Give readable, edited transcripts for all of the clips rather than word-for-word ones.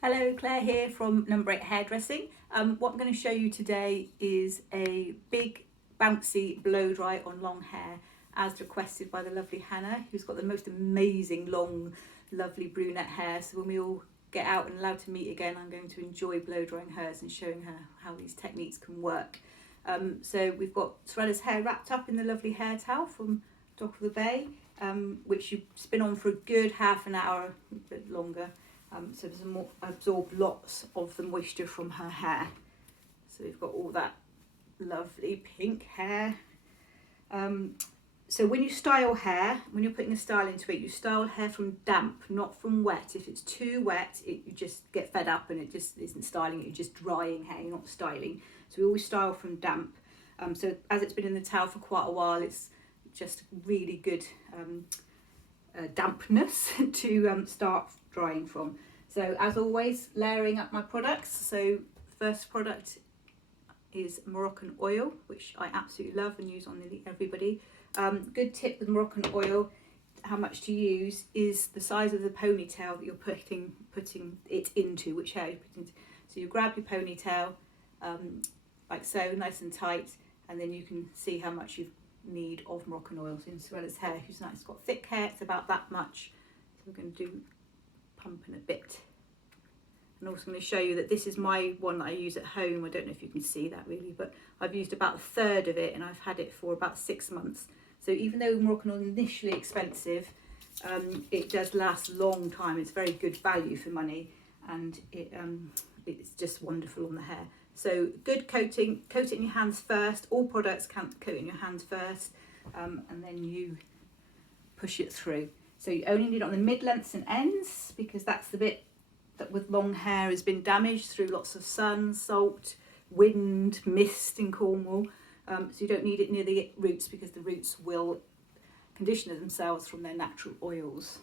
Hello, Claire here from Number 8 Hairdressing. What I'm going to show you today is a big bouncy blow dry on long hair as requested by the lovely Hannah, who's got the most amazing long lovely brunette hair. So when we all get out and allowed to meet again, I'm going to enjoy blow drying hers and showing her how these techniques can work. So we've got Sorella's hair wrapped up in the lovely hair towel from Dock of the Bay, which you spin on for a good half an hour, a bit longer. So there's absorb lots of the moisture from her hair. So we've got all that lovely pink hair. So when you style hair, when you're putting a style into it, you style hair from damp, not from wet. If it's too wet, you just get fed up and it just isn't styling, you're just drying hair, you're not styling. So we always style from damp. So as it's been in the towel for quite a while, it's just really good dampness to start drying from. So as always, layering up my products. So first product is Moroccan oil, which I absolutely love and use on nearly everybody. Good tip with Moroccan oil, how much to use is the size of the ponytail that you're putting it into, which hair you're putting into. So you grab your ponytail like so, nice and tight, and then you can see how much you need of Moroccan oil. So in Sorella's hair, who's nice, got thick hair, it's about that much. So we're going to do pumping a bit. And also I'm going to show you that this is my one that I use at home. I don't know if you can see that really, but I've used about a third of it and I've had it for about 6 months. So even though Moroccan oil is initially expensive, it does last a long time. It's very good value for money, and it's just wonderful on the hair. So good coating, coat it in your hands first. All products can coat in your hands first, and then you push it through. So you only need it on the mid-lengths and ends, because that's the bit that with long hair has been damaged through lots of sun, salt, wind, mist in Cornwall. So you don't need it near the roots, because the roots will condition themselves from their natural oils.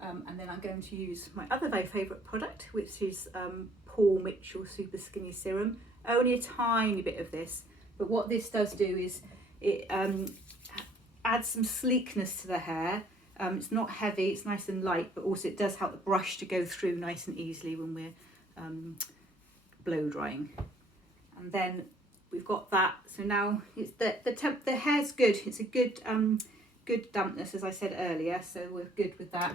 And then I'm going to use my other very favourite product, which is Paul Mitchell Super Skinny Serum. Only a tiny bit of this, but what this does do is it adds some sleekness to the hair. It's not heavy, it's nice and light, but also it does help the brush to go through nice and easily when we're blow drying. And then we've got that. So now it's the hair's good. It's a good good dampness, as I said earlier. So we're good with that.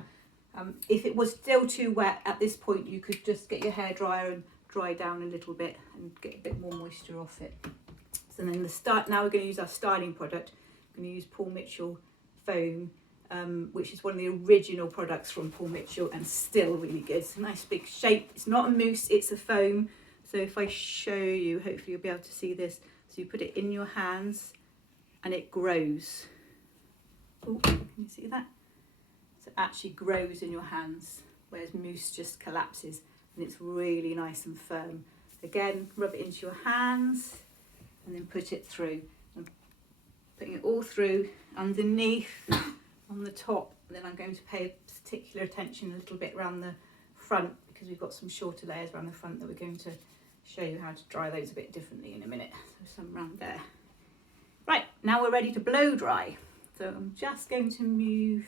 If it was still too wet at this point, you could just get your hair dryer and dry down a little bit and get a bit more moisture off it. So then now we're going to use our styling product. I'm going to use Paul Mitchell foam. Which is one of the original products from Paul Mitchell and still really good. It's a nice big shape. It's not a mousse, it's a foam. So if I show you, hopefully you'll be able to see this. So you put it in your hands and it grows. Oh, can you see that? So it actually grows in your hands, whereas mousse just collapses, and it's really nice and firm. Again, rub it into your hands and then put it through. I'm putting it all through underneath, on the top. And then I'm going to pay particular attention a little bit around the front, because we've got some shorter layers around the front that we're going to show you how to dry those a bit differently in a minute. So some around there. Right, now we're ready to blow dry. So I'm just going to move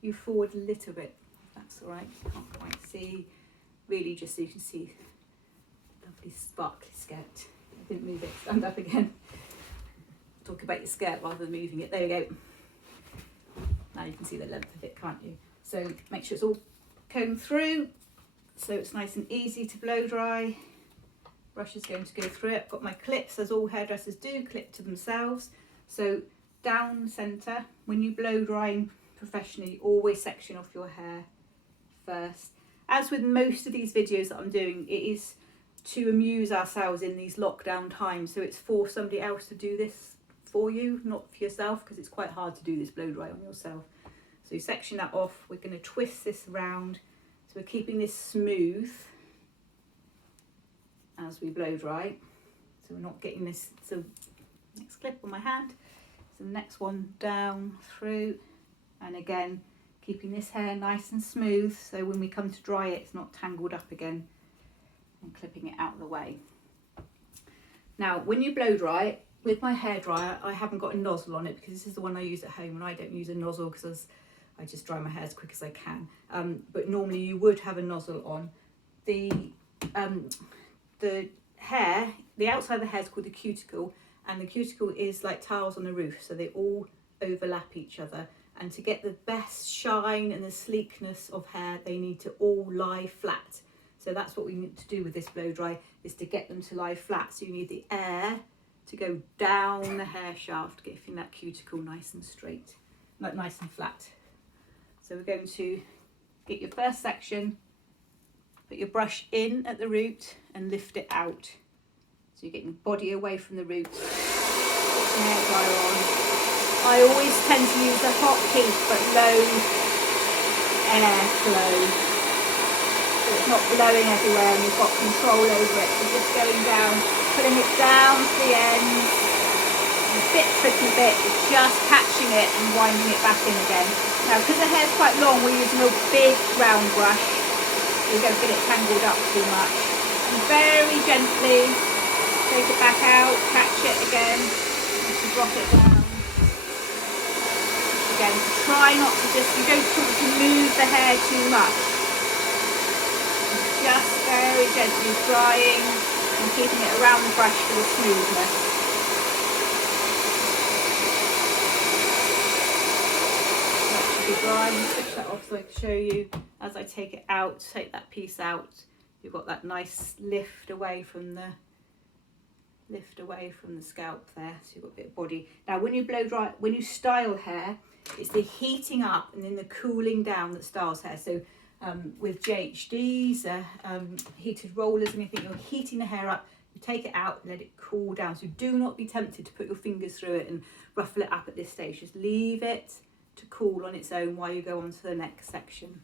you forward a little bit, if that's all right. You can't quite see, really just so you can see the lovely sparkly skirt. I didn't move it, stand up again. Talk about your skirt rather than moving it, there we go. Now you can see the length of it, can't you? So make sure it's all combed through, so it's nice and easy to blow dry. Brush is going to go through it. I've got my clips, as all hairdressers do, clip to themselves. So down centre, when you blow drying professionally, always section off your hair first. As with most of these videos that I'm doing, it is to amuse ourselves in these lockdown times. So it's for somebody else to do this for you, not for yourself, because it's quite hard to do this blow dry on yourself. So you section that off. We're going to twist this around, so we're keeping this smooth as we blow dry, so we're not getting this. So next clip on my hand, so the next one down through, and again keeping this hair nice and smooth, so when we come to dry it, it's not tangled up again, and clipping it out of the way. Now when you blow dry it, with my hairdryer, I haven't got a nozzle on it, because this is the one I use at home, and I don't use a nozzle because I just dry my hair as quick as I can. But normally you would have a nozzle on. the hair, the outside of the hair is called the cuticle, and the cuticle is like tiles on a roof, so they all overlap each other. And to get the best shine and the sleekness of hair, they need to all lie flat. So that's what we need to do with this blow dry, is to get them to lie flat. So you need the air to go down the hair shaft, getting that cuticle nice and straight, like nice and flat. So we're going to get your first section, put your brush in at the root and lift it out. So you're getting the body away from the root. Put the hair dryer on. I always tend to use a hot heat but low air flow. So it's not blowing everywhere and you've got control over it. So just going down, putting it down to the end. A bit tricky bit is just catching it and winding it back in again. Now because the hair's quite long, we're using a big round brush. We don't get it tangled up too much. And very gently take it back out, catch it again, and drop it down. Again, try not to you don't want to move the hair too much. Just very gently drying and keeping it around the brush for the smoothness. That should be dry. I'm switch that off so I can show you as I take it out, take that piece out. You've got that nice lift away from the scalp there, so you've got a bit of body. Now when you blow dry, when you style hair, it's the heating up and then the cooling down that styles hair. So with JHDs, heated rollers, anything, you're heating the hair up, you take it out, let it cool down. So do not be tempted to put your fingers through it and ruffle it up at this stage. Just leave it to cool on its own while you go on to the next section.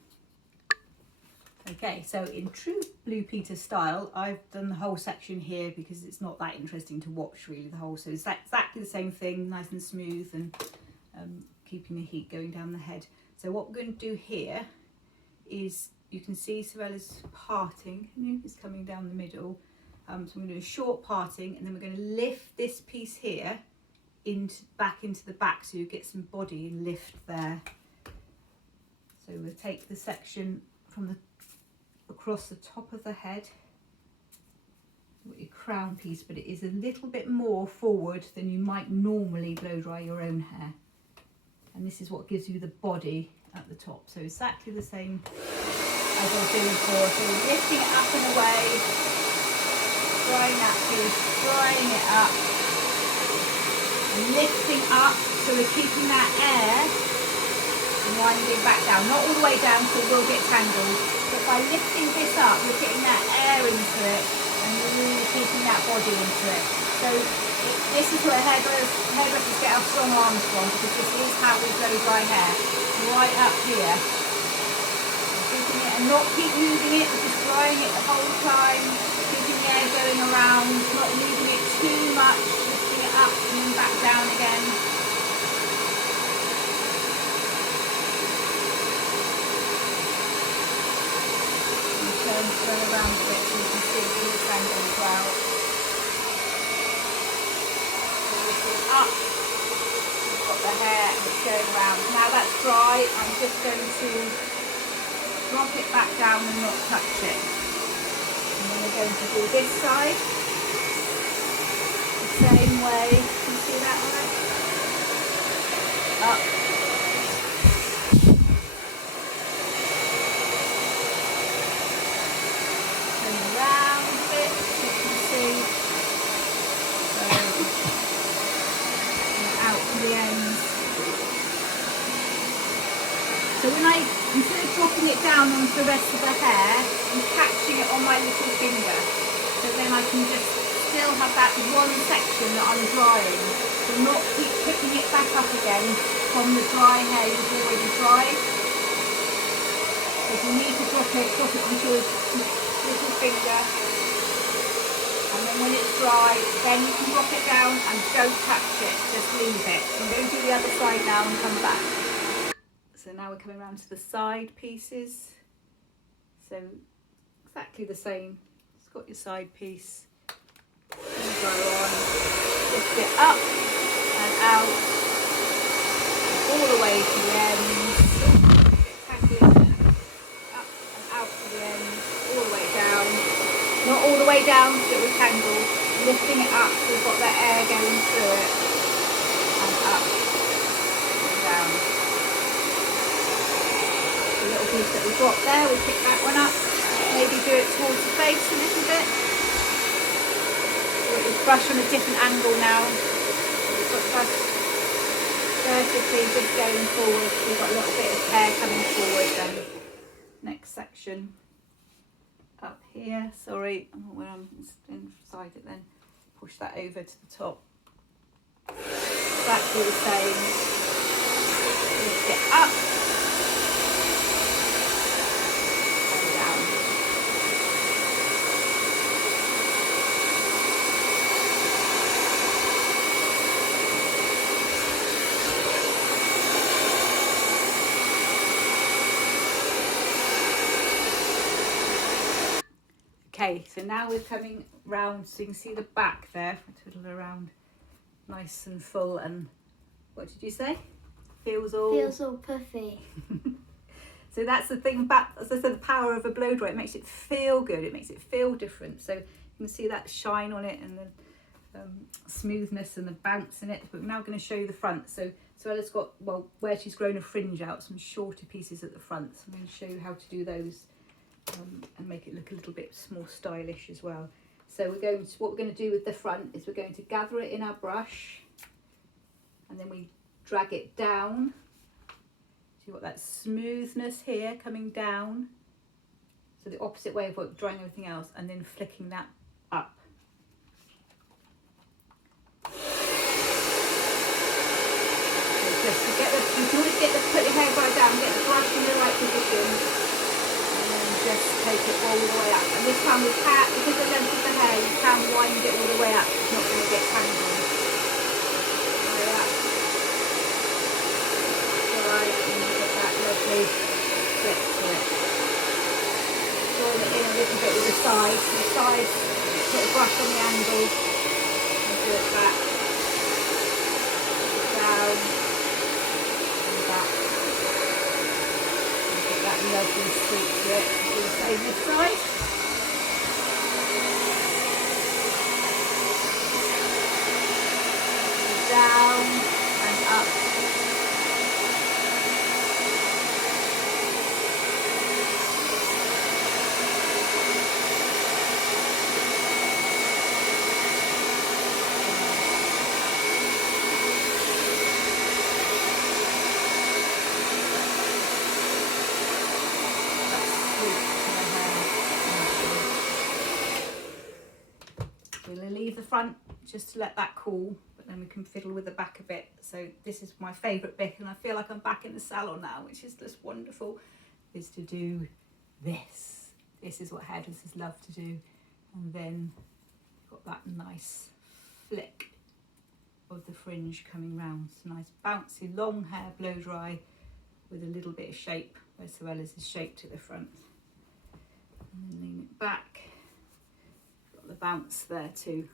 Okay, so in true Blue Peter style, I've done the whole section here because it's not that interesting to watch really, the whole. So it's exactly the same thing, nice and smooth, and keeping the heat going down the head. So what we're going to do here is, you can see Sabella's parting, it's coming down the middle. So I'm going to do a short parting, and then we're going to lift this piece here back into the back, so you get some body and lift there. So we'll take the section from across the top of the head, your crown piece, but it is a little bit more forward than you might normally blow dry your own hair. And this is what gives you the body at the top. So exactly the same as I was doing before. So lifting it up and away, drying that piece, drying it up, and lifting up, so we're keeping that air and winding back down. Not all the way down, so it will get tangled. But by lifting this up, you're getting that air into it and you're really keeping that body into it. So this is where hairdressers get our strong arms from, because this is how we blow dry hair. Right up here. Keeping it, and not keep moving it, but just drying it the whole time. Keeping the air going around, not moving it too much, lifting it up and then back down again. Turn around a bit so you can see the angle as well. Lift it up, you've got the hair and it's going around. Now that's dry, I'm just going to drop it back down and not touch it. And then we're going to do this side the same way. Can you see that on it? Up. So when instead of dropping it down onto the rest of the hair, I'm catching it on my little finger. So then I can just still have that one section that I'm drying. So not keep picking it back up again from the dry hair you've already dried. So if you need to drop it onto your little finger. And then when it's dry, then you can drop it down and don't touch it, just leave it. I'm going to do the other side now and come back. So now we're coming around to the side pieces. So exactly the same. It's got your side piece. Go on, lift it up and out, all the way to the end. Tackling it up and out to the end, all the way down. Not all the way down so it will tangle, lifting it up so we've got that air going through it, and up and down. The little piece that we dropped there, we'll pick that one up, maybe do it towards the face a little bit. We'll brush on a different angle now. We've got brush vertically just going forward, we've got a little bit of hair coming forward then. Next section. Up here, sorry, when I'm inside it then, push that over to the top. Exactly the same. Lift it up and down. Okay, so now we're coming round, so you can see the back there, twiddle around, nice and full, and what did you say? Feels all puffy. So that's the thing about, as I said, the power of a blow dry. It makes it feel good. It makes it feel different. So you can see that shine on it and the smoothness and the bounce in it. But we're now going to show you the front. So Ella's got, well, where she's grown a fringe out, some shorter pieces at the front. So I'm going to show you how to do those. And make it look a little bit more stylish as well. So what we're going to do with the front is we're going to gather it in our brush, and then we drag it down. So you've got that smoothness here coming down, so the opposite way of drying everything else, and then flicking that up. So just to get you can always put your hair right down, get the brush in the right position. Just take it all the way up, and this time with hair, because of the length of the hair, you can wind it all the way up. It's not going to get tangled. Way up. Right, and you get that lovely flip to it. Join it in a little bit with the sides. The sides, put a brush on the angle, and do it back, down, and back. And get that lovely sweep to it. Do the same this side. Down and up. We'll leave the front just to let that cool, but then we can fiddle with the back a bit. So this is my favourite bit, and I feel like I'm back in the salon now, which is just wonderful, is to do this. This is what hairdressers love to do. And then got that nice flick of the fringe coming round. It's a nice bouncy long hair blow dry with a little bit of shape where Suella's is shaped at the front. And then lean it back. The bounce there too,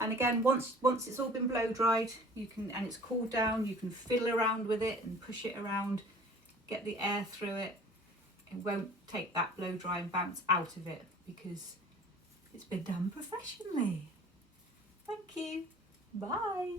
and again once it's all been blow dried, you can, and it's cooled down, you can fiddle around with it and push it around, get the air through it. It won't take that blow dry and bounce out of it because it's been done professionally. Thank you. Bye.